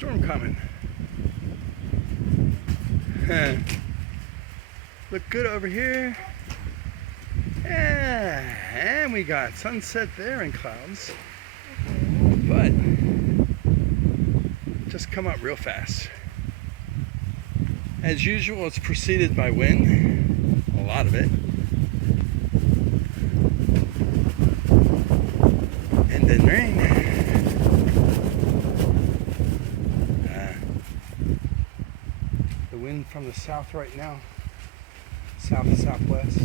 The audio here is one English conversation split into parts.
storm coming. Look good over here. Yeah, and we got sunset there and clouds. But just come up real fast. As usual, it's preceded by wind, a lot of it. And then rain. The wind from the south right now, south and southwest.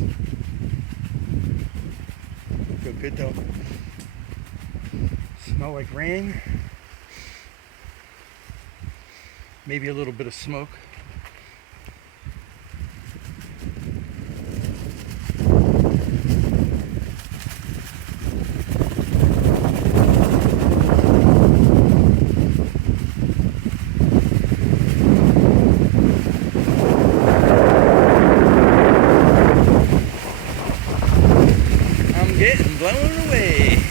Feel good though. Smell like rain. Maybe a little bit of smoke. I'm getting blown away.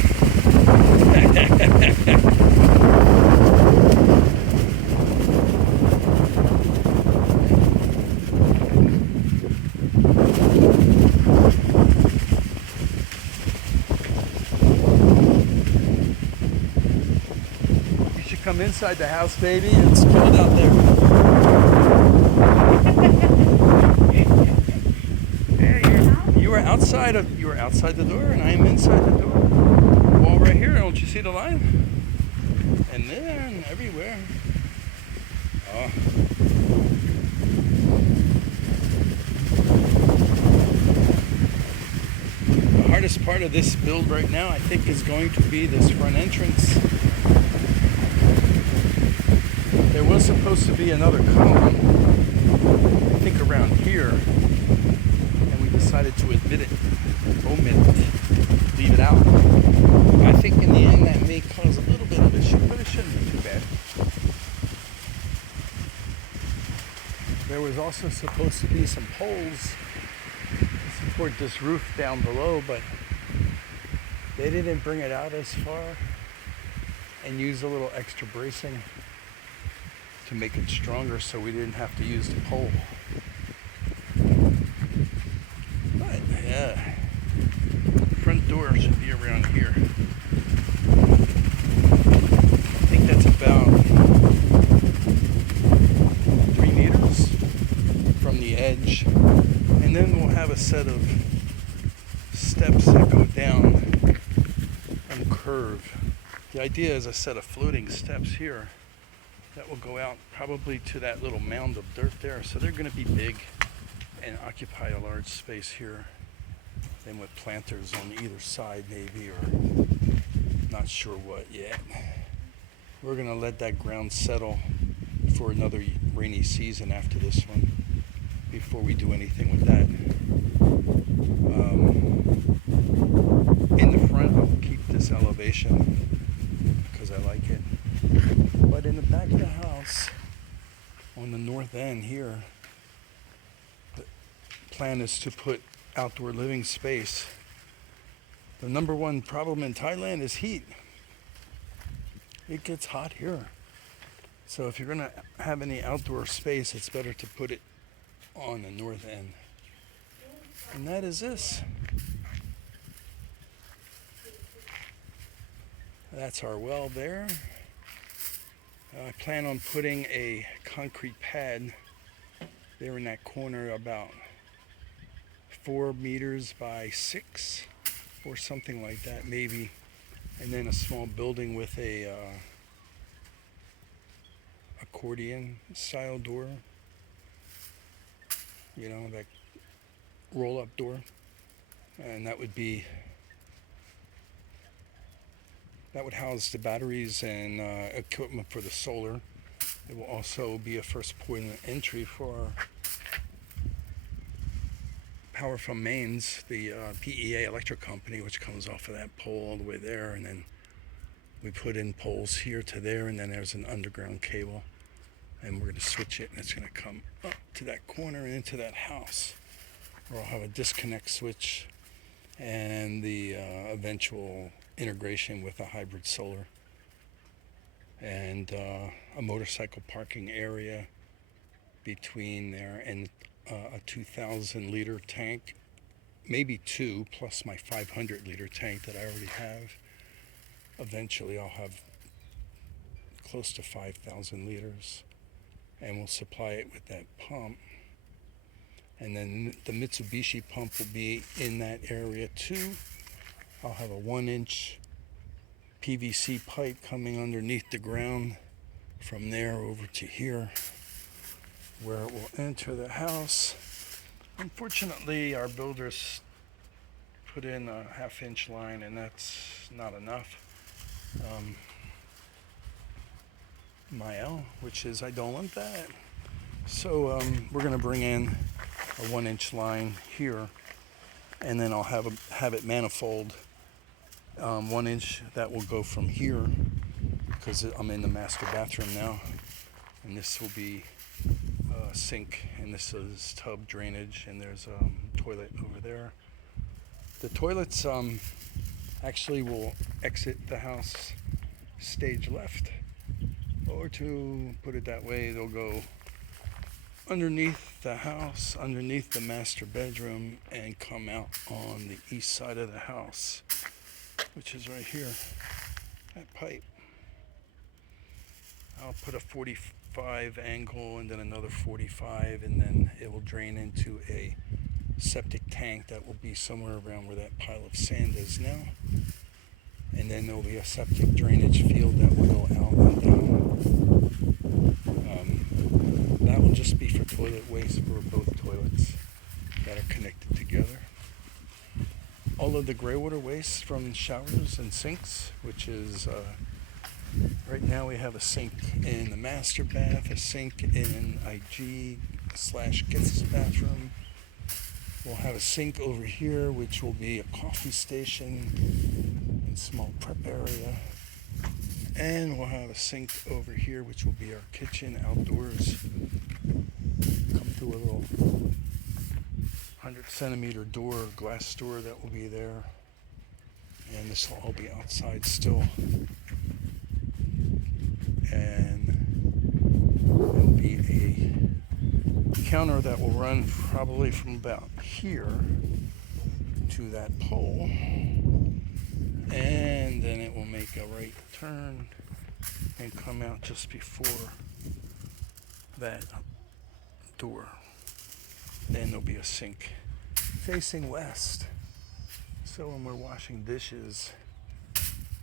Come inside the house, baby. It's cold out there. Yeah, you were outside the door, and I am inside the door. Wall right here. Don't you see the line? And then everywhere. Oh. The hardest part of this build right now, I think, is going to be this front entrance. There was supposed to be another column, I think around here, and we decided to omit it, leave it out. I think in the end that may cause a little bit of issue, but it shouldn't be too bad. There was also supposed to be some poles to support this roof down below, but they didn't bring it out as far and use a little extra bracing to make it stronger, so we didn't have to use the pole. But yeah, front door should be around here. I think that's about 3 meters from the edge, and then we'll have a set of steps that go down and curve. The idea is a set of floating steps here that will go out probably to that little mound of dirt there. So they're going to be big and occupy a large space here. Then with planters on either side maybe, or not sure what yet. We're going to let that ground settle for another rainy season after this one before we do anything with that. In the front, I'll keep this elevation because I like it. But in the back of the house, on the north end here, the plan is to put outdoor living space. The number one problem in Thailand is heat. It gets hot here. So if you're going to have any outdoor space, it's better to put it on the north end. And that is this. That's our well there. I plan on putting a concrete pad there in that corner about 4 meters by 6 or something like that maybe, and then a small building with a accordion style door, you know, that roll up door, and that would house the batteries and equipment for the solar. It will also be a first point of entry for power from mains, the PEA electric company, which comes off of that pole all the way there, and then we put in poles here to there, and then there's an underground cable, and we're going to switch it, and it's going to come up to that corner and into that house, where I'll have a disconnect switch and the eventual integration with a hybrid solar. and a motorcycle parking area between there, and a 2,000 liter tank, maybe two, plus my 500 liter tank that I already have. Eventually I'll have close to 5,000 liters, and we'll supply it with that pump. And then the Mitsubishi pump will be in that area too. I'll have a 1-inch PVC pipe coming underneath the ground from there over to here, where it will enter the house. Unfortunately, our builders put in a 1/2-inch line, and that's not enough. Which is, I don't want that. So we're going to bring in a 1-inch line here, and then I'll have it manifold 1 inch that will go from here, because I'm in the master bathroom now, and this will be a sink, and this is tub drainage, and there's a toilet over there. The toilets actually will exit the house stage left, or to put it that way, they'll go underneath the house, underneath the master bedroom, and come out on the east side of the house, which is right here, that pipe. I'll put a 45 angle and then another 45, and then it will drain into a septic tank that will be somewhere around where that pile of sand is now. And then there will be a septic drainage field that will go out and down. That will just be for toilet waste for both toilets that are connected together. All of the gray water waste from showers and sinks, which is right now we have a sink in the master bath, a sink in IG/guest bathroom. We'll have a sink over here, which will be a coffee station and small prep area. And we'll have a sink over here, which will be our kitchen outdoors. Come through a little 100-centimeter door, glass door that will be there. And this will all be outside still. And there will be a counter that will run probably from about here to that pole. And then it will make a right turn and come out just before that door. Then there'll be a sink facing west. So when we're washing dishes,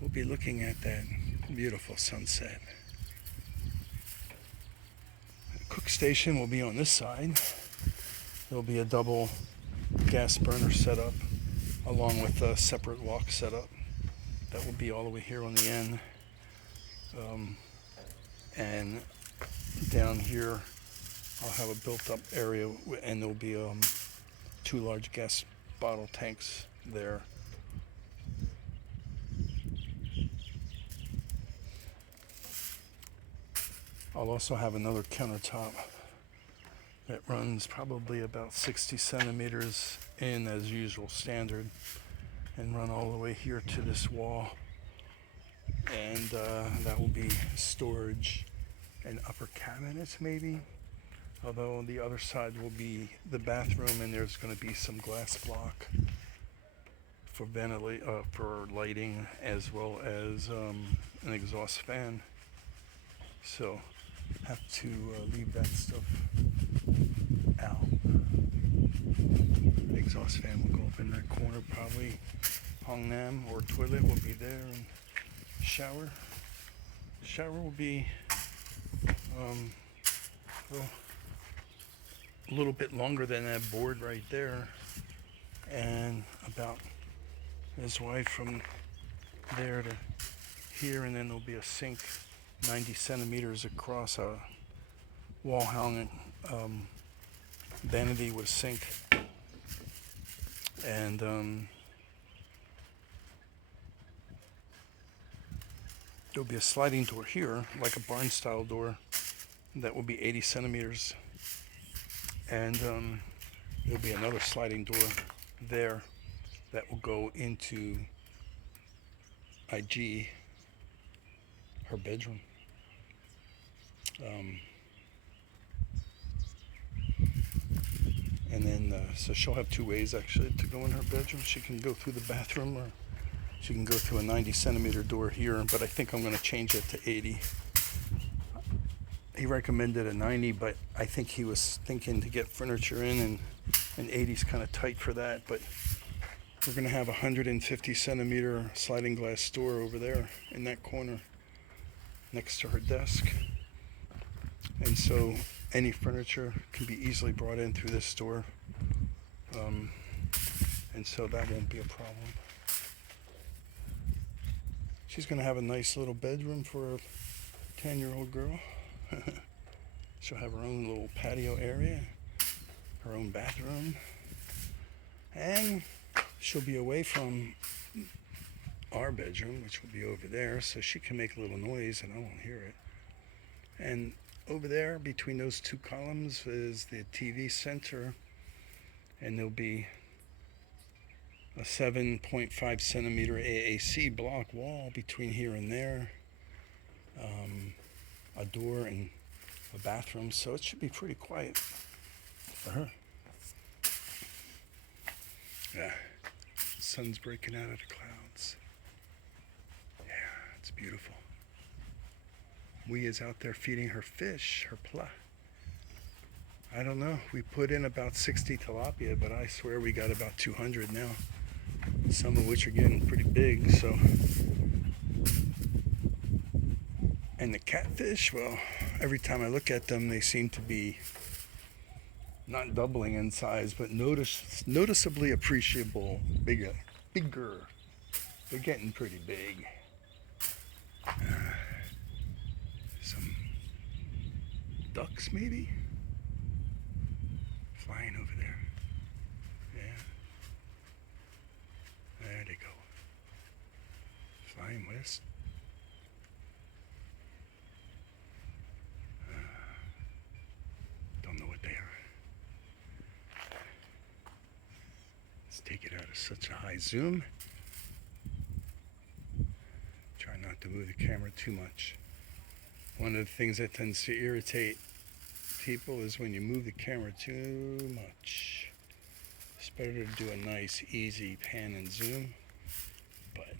we'll be looking at that beautiful sunset. The cook station will be on this side. There'll be a double gas burner setup along with a separate wok setup. That will be all the way here on the end. And down here, I'll have a built-up area, and there'll be 2 large gas bottle tanks there. I'll also have another countertop that runs probably about 60 centimeters in as usual standard, and run all the way here to this wall, and that will be storage and upper cabinets maybe, although on the other side will be the bathroom, and there's going to be some glass block for for lighting, as well as an exhaust fan. So have to leave that stuff out. The exhaust fan will go up in that corner probably. Hongnam or toilet will be there, and shower will be a little bit longer than that board right there, and about as wide from there to here, and then there'll be a sink 90 centimeters across, a wall hanging vanity with sink, and there'll be a sliding door here, like a barn style door, that will be 80 centimeters, and there'll be another sliding door there that will go into IG, her bedroom. Um, and then, so she'll have two ways actually to go in her bedroom. She can go through the bathroom, or she can go through a 90 centimeter door here, but I think I'm going to change it to 80. He recommended a 90, but I think he was thinking to get furniture in, and 80 is kind of tight for that. But we're going to have a 150 centimeter sliding glass door over there in that corner next to her desk. And so any furniture can be easily brought in through this door. And so that won't be a problem. She's going to have a nice little bedroom for a 10-year-old girl. She'll have her own little patio area, her own bathroom, and she'll be away from our bedroom, which will be over there, so she can make a little noise and I won't hear it. And over there, between those two columns, is the TV center, and there'll be a 7.5 centimeter AAC block wall between here and there, a door and a bathroom, so it should be pretty quiet for her. Yeah, the sun's breaking out of the clouds. Yeah, it's beautiful. Wee is out there feeding her fish, her pla. I don't know, we put in about 60 tilapia, but I swear we got about 200 now, some of which are getting pretty big, so. And the catfish, well, every time I look at them, they seem to be not doubling in size, but noticeably appreciable, bigger. They're getting pretty big. Some ducks, maybe, flying over there. Yeah, there they go, flying west. Don't know what they are. Let's take it out of such a high zoom. Try not to move the camera too much. One of the things that tends to irritate people is when you move the camera too much. It's better to do a nice, easy pan and zoom. But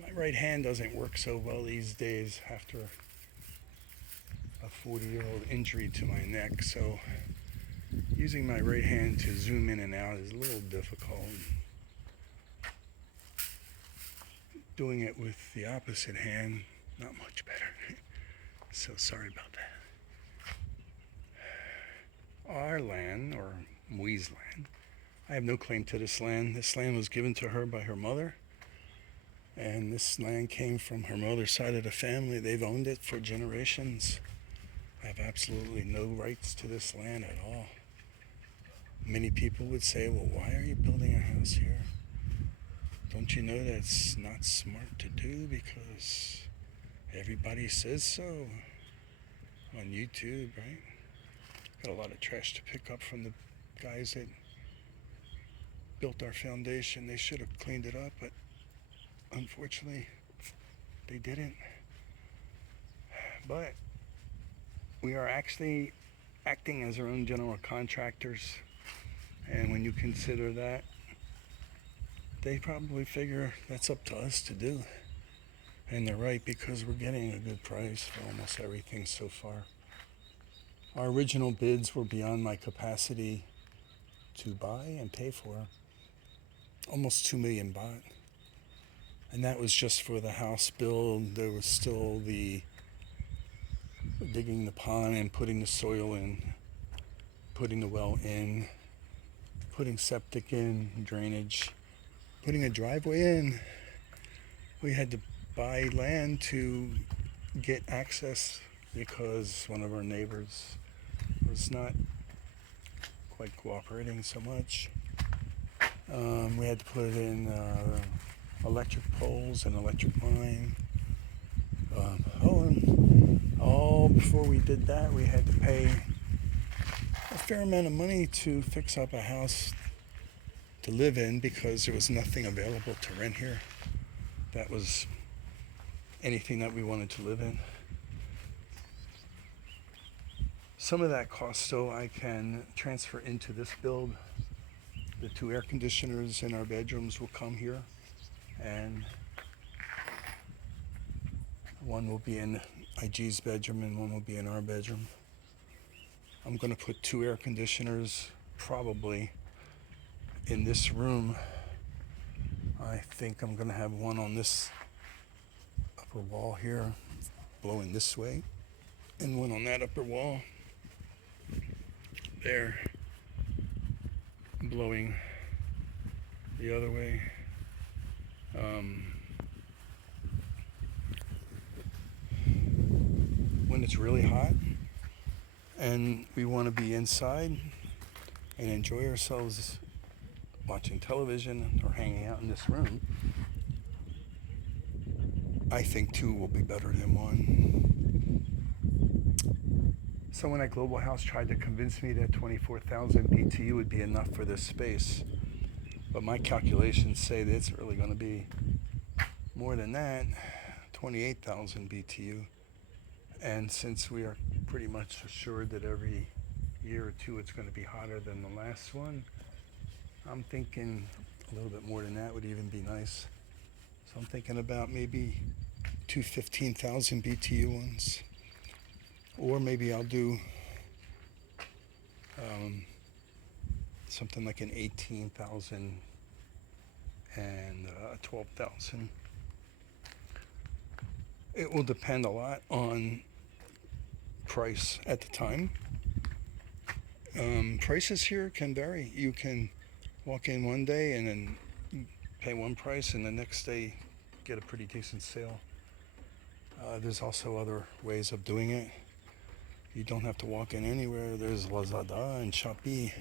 my right hand doesn't work so well these days after a 40-year-old injury to my neck, so using my right hand to zoom in and out is a little difficult. Doing it with the opposite hand, not much better. So sorry about that. Our land, or Mui's land, I have no claim to this land. This land was given to her by her mother, and this land came from her mother's side of the family. They've owned it for generations. I have absolutely no rights to this land at all. Many people would say, well, why are you building a house here? Don't you know that's not smart to do because everybody says so on YouTube, right? Got a lot of trash to pick up from the guys that built our foundation. They should have cleaned it up, but unfortunately they didn't. But we are actually acting as our own general contractors, and when you consider that, they probably figure that's up to us to do. And they're right, because we're getting a good price for almost everything so far. Our original bids were beyond my capacity to buy and pay for. Almost 2 million baht. And that was just for the house build. There was still the digging the pond and putting the soil in, putting the well in, putting septic in, drainage, putting a driveway in. We had to buy land to get access because one of our neighbors was not quite cooperating so much. We had to put in electric poles and electric line. And all before we did that, we had to pay a fair amount of money to fix up a house to live in because there was nothing available to rent here. That was anything that we wanted to live in. Some of that cost, though, I can transfer into this build. The 2 air conditioners in our bedrooms will come here, and one will be in IG's bedroom and one will be in our bedroom. I'm going to put 2 air conditioners probably in this room. I think I'm going to have one on this upper wall here, blowing this way, and one on that upper wall there, blowing the other way. When it's really hot and we want to be inside and enjoy ourselves watching television or hanging out in this room, I think 2 will be better than 1. Someone at Global House tried to convince me that 24,000 BTU would be enough for this space, but my calculations say that it's really going to be more than that, 28,000 BTU. And since we are pretty much assured that every year or 2 it's going to be hotter than the last one, I'm thinking a little bit more than that would even be nice. So I'm thinking about maybe 2 15,000 BTU ones. Or maybe I'll do something like an 18,000 and 12,000. It will depend a lot on price at the time. Prices here can vary. You can walk in one day and then pay one price and the next day get a pretty decent sale. There's also other ways of doing it. You don't have to walk in anywhere. There's Lazada and Shopee,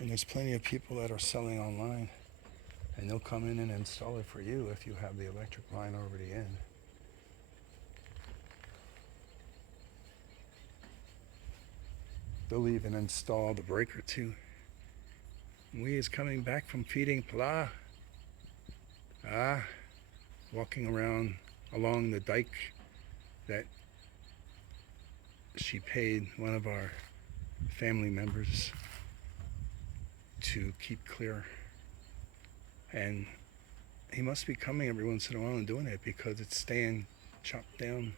and there's plenty of people that are selling online, and they'll come in and install it for you if you have the electric line already in. They'll even install the breaker too. We is coming back from feeding Pla. Walking around along the dike that she paid one of our family members to keep clear. And he must be coming every once in a while and doing it because it's staying chopped down.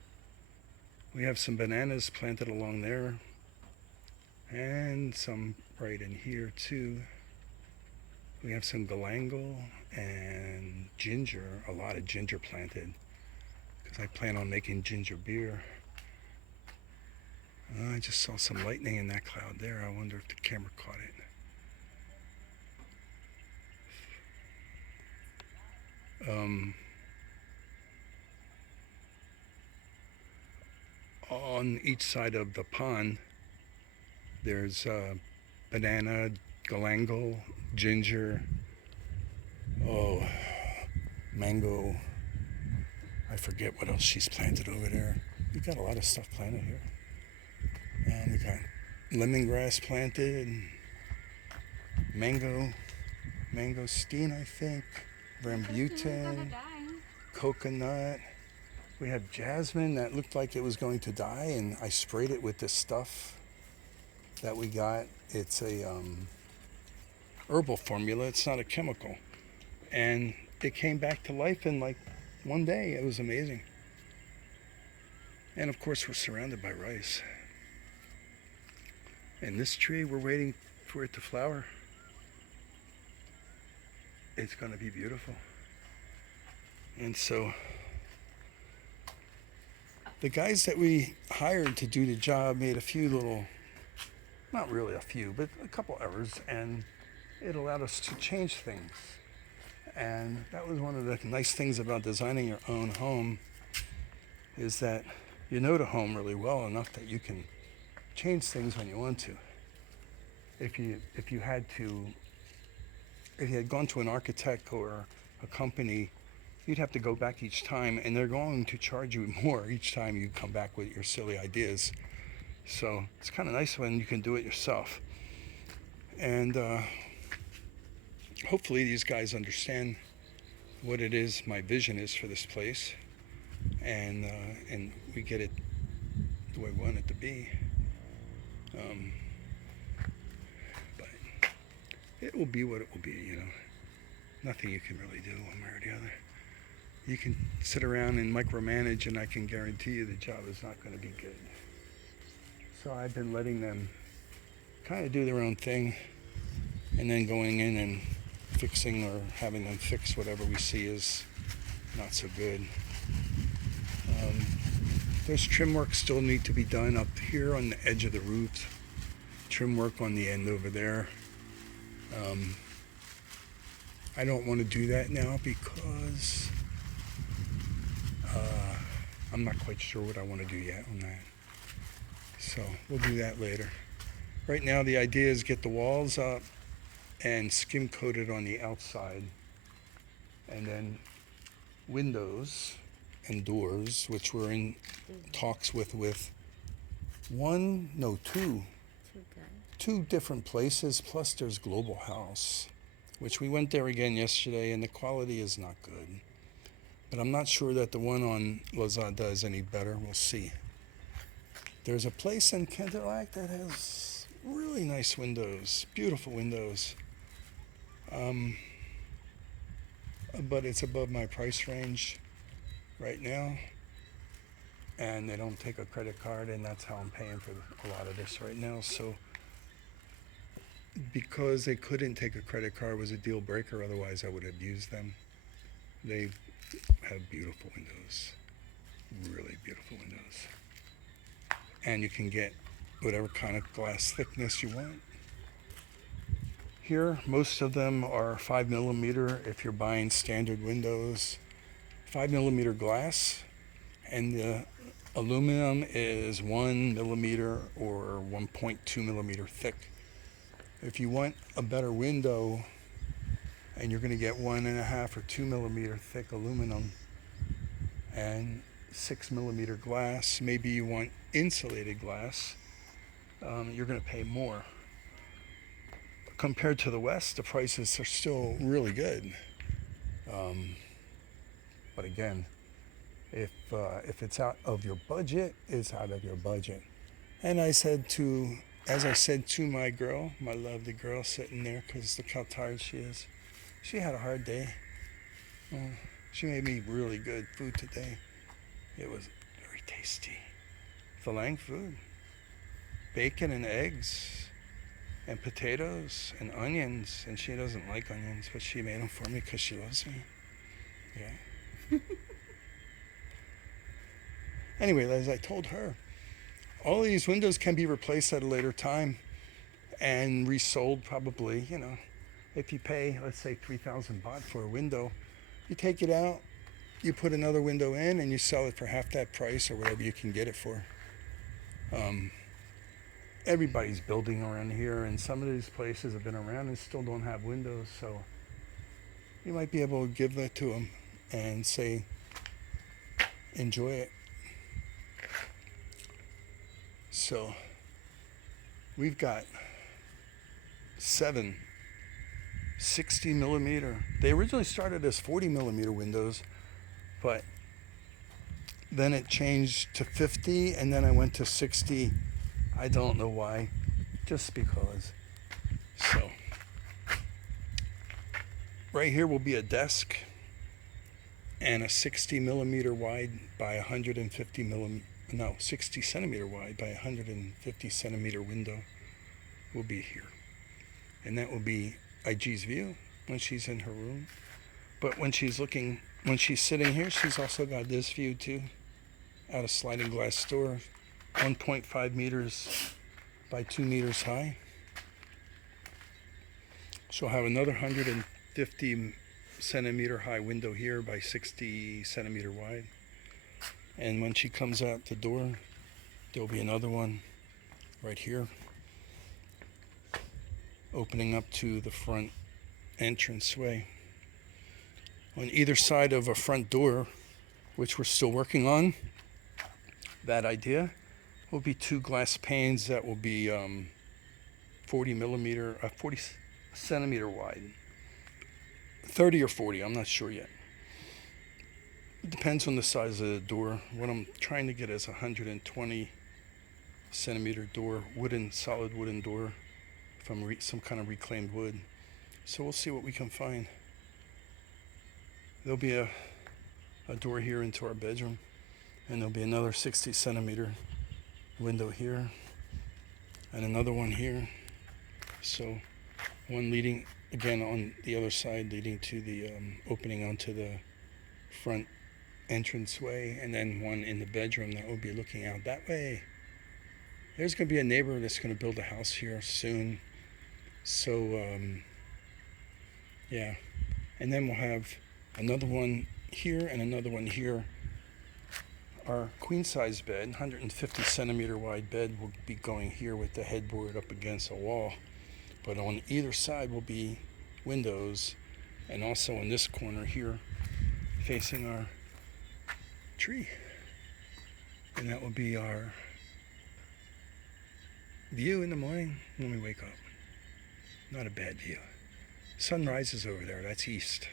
We have some bananas planted along there and some right in here too. We have some galangal and ginger, a lot of ginger planted because I plan on making ginger beer. I just saw some lightning in that cloud there. I wonder if the camera caught it. On each side of the pond, there's banana, galangal, ginger, mango. I forget what else she's planted over there. We got a lot of stuff planted here. And we got lemongrass planted, mangosteen, I think, rambutan, coconut. We have jasmine that looked like it was going to die, and I sprayed it with this stuff that we got. It's a herbal formula. It's not a chemical. And it came back to life in like one day. It was amazing. And of course, we're surrounded by rice. And this tree, we're waiting for it to flower. It's going to be beautiful. And so the guys that we hired to do the job made a few little, not really a few, but a couple errors, and it allowed us to change things. And that was one of the nice things about designing your own home, is that you know the home really well enough that you can change things when you want to. If you had gone to an architect or a company, you'd have to go back each time, and they're going to charge you more each time you come back with your silly ideas. So it's kind of nice when you can do it yourself. And hopefully these guys understand what it is my vision is for this place, and we get it the way we want it to be. Um, but it will be what it will be, you know. Nothing you can really do one way or the other. You can sit around and micromanage, and I can guarantee you the job is not going to be good. So I've been letting them kind of do their own thing, and then going in and fixing or having them fix whatever we see is not so good. There's trim work still need to be done up here on the edge of the roof. Trim work on the end over there. I don't want to do that now because I'm not quite sure what I want to do yet on that. So we'll do that later. Right now the idea is get the walls up and skim coat it on the outside, and then windows and doors, which we're in talks with two different places, plus there's Global House, which we went there again yesterday, and the quality is not good. But I'm not sure that the one on Lozada is any better. We'll see. There's a place in Cadillac that has really nice windows, beautiful windows. But it's above my price range right now, and they don't take a credit card, and that's how I'm paying for a lot of this right now. So because they couldn't take a credit card was a deal breaker, otherwise I would have used them. They have beautiful windows, really beautiful windows, and you can get whatever kind of glass thickness you want. Here most of them are 5mm if you're buying standard windows, 5mm glass, and the aluminum is 1mm or 1.2mm thick. If you want a better window and you're going to get 1.5 or 2mm thick aluminum and 6mm glass, maybe you want insulated glass, you're going to pay more. Compared to the West, the prices are still really good. But again, if it's out of your budget, it's out of your budget. And as I said to my girl, my lovely girl sitting there, because look how tired she is. She had a hard day. She made me really good food today. It was very tasty. Falang food. Bacon and eggs and potatoes and onions. And she doesn't like onions, but she made them for me because she loves me. Yeah. Anyway, as I told her, all of these windows can be replaced at a later time and resold probably, you know. If you pay, let's say 3,000 baht for a window, you take it out, you put another window in, and you sell it for half that price or whatever you can get it for. Everybody's building around here, and some of these places have been around and still don't have windows, so you might be able to give that to them and say, enjoy it. So we've got 7 60mm. They originally started as 40mm windows, but then it changed to 50, and then I went to 60. I don't know why, just because. So right here will be a desk and a 60mm wide by 60 centimeter wide by 150 centimeter window will be here. And that will be IG's view when she's in her room. But when she's sitting here, she's also got this view too, out a sliding glass door, 1.5 meters by 2 meters high. She'll have another 150 centimeter high window here by 60 centimeter wide. And when she comes out the door, there'll be another one right here, opening up to the front entranceway. On either side of a front door, which we're still working on, that idea, will be 2 glass panes that will be 40 centimeter wide. 30 or 40, I'm not sure yet. It depends on the size of the door. What I'm trying to get is 120 centimeter door, solid wooden door from some kind of reclaimed wood. So we'll see what we can find. There'll be a door here into our bedroom, and there'll be another 60 centimeter window here, and another one here. So one leading again on the other side, leading to the opening onto the front entranceway, and then one in the bedroom that will be looking out that way. There's going to be a neighbor that's going to build a house here soon. So, yeah. And then we'll have another one here and another one here. Our queen size bed, 150 centimeter wide bed, will be going here with the headboard up against a wall. But on either side will be windows, and also in this corner here, facing our tree. And that will be our view in the morning when we wake up. Not a bad view. Sun rises over there, that's east.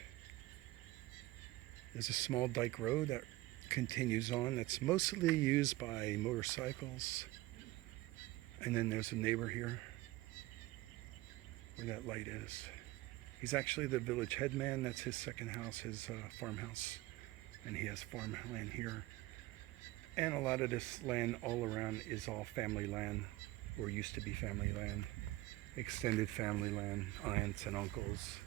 There's a small dike road that continues on that's mostly used by motorcycles. And then there's a neighbor here where that light is. He's actually the village headman. That's his second house, his farmhouse. And he has farmland here. And a lot of this land all around is all family land, or used to be family land. Extended family land, aunts and uncles,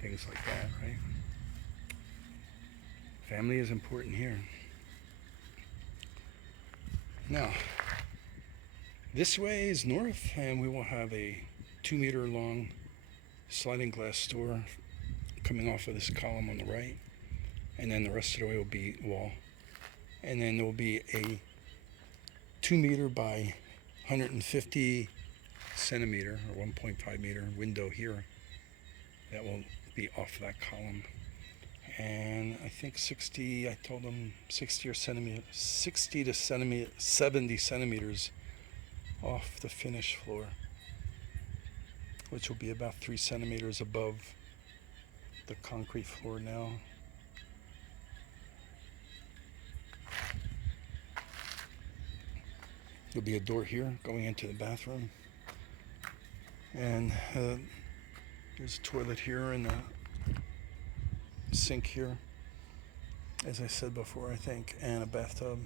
things like that, right? Family is important here. Now, this way is north, and we will have a 2-meter long sliding glass door coming off of this column on the right, and then the rest of the way will be wall. And then there will be a 2-meter by 150 centimeter or 1.5 meter window here that will be off that column. And I think 60, I told them 60 to 70 centimeters off the finished floor, which will be about 3 centimeters above the concrete floor now. There'll be a door here going into the bathroom. And there's a toilet here and a sink here, as I said before, I think, and a bathtub.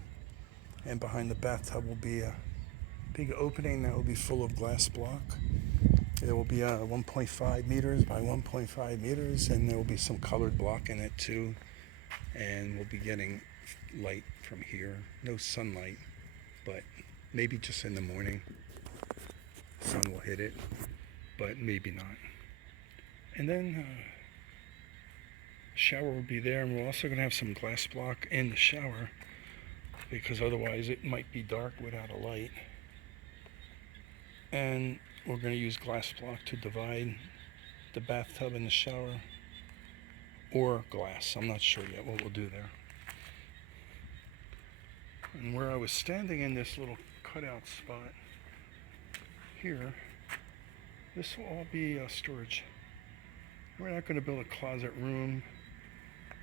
And behind the bathtub will be a big opening that will be full of glass block. It will be 1.5 meters by 1.5 meters, and there will be some colored block in it too. And we'll be getting light from here. No sunlight, but maybe just in the morning. Sun will hit it, but maybe not. And then shower will be there, and we're also going to have some glass block in the shower, because otherwise it might be dark without a light. And we're going to use glass block to divide the bathtub and the shower, or glass. I'm not sure yet what we'll do there. And where I was standing in this little cutout spot here, this will all be storage. We're not going to build a closet room,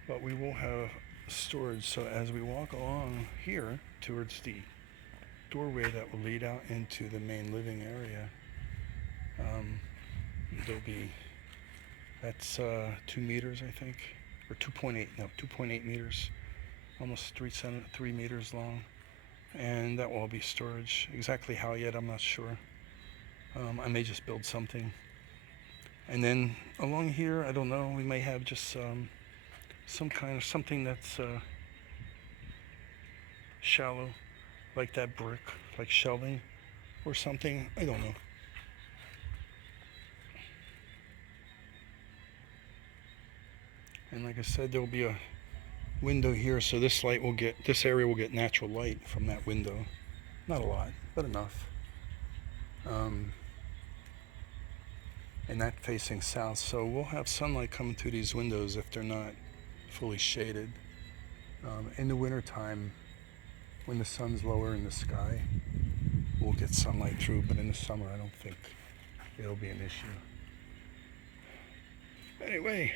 but we will have storage. So as we walk along here towards the doorway that will lead out into the main living area, there'll be, that's 2 meters, I think, or 2.8 meters, almost 3 meters long, and that will all be storage. Exactly how yet, I'm not sure. I may just build something. And then along here, I don't know, we may have just some kind of something that's shallow, like that brick, like shelving or something. I don't know. And like I said, there will be a window here, so this area will get natural light from that window. Not a lot, but enough. And that facing south, so we'll have sunlight coming through these windows if they're not fully shaded. In the wintertime, when the sun's lower in the sky, we'll get sunlight through, but in the summer I don't think it'll be an issue. Anyway,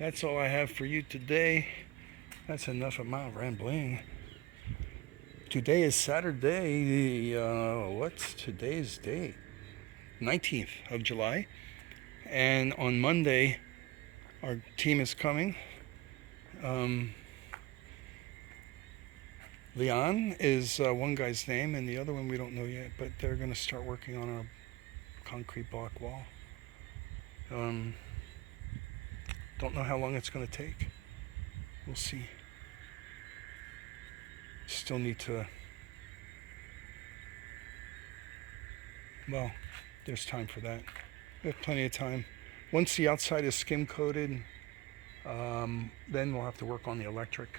that's all I have for you today. That's enough of my rambling. Today is Saturday. What's today's date? 19th of July. And on Monday, our team is coming. Leon is one guy's name, and the other one we don't know yet, but they're going to start working on our concrete block wall. Don't know how long it's going to take. We'll see. Still need to, well, there's time for that. We have plenty of time. Once the outside is skim coated, then we'll have to work on the electric.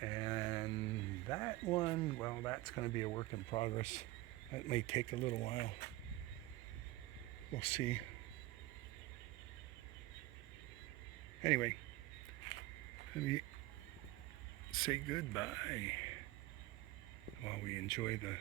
And that one, well, that's going to be a work in progress. That may take a little while. We'll see. Anyway, let me say goodbye while we enjoy the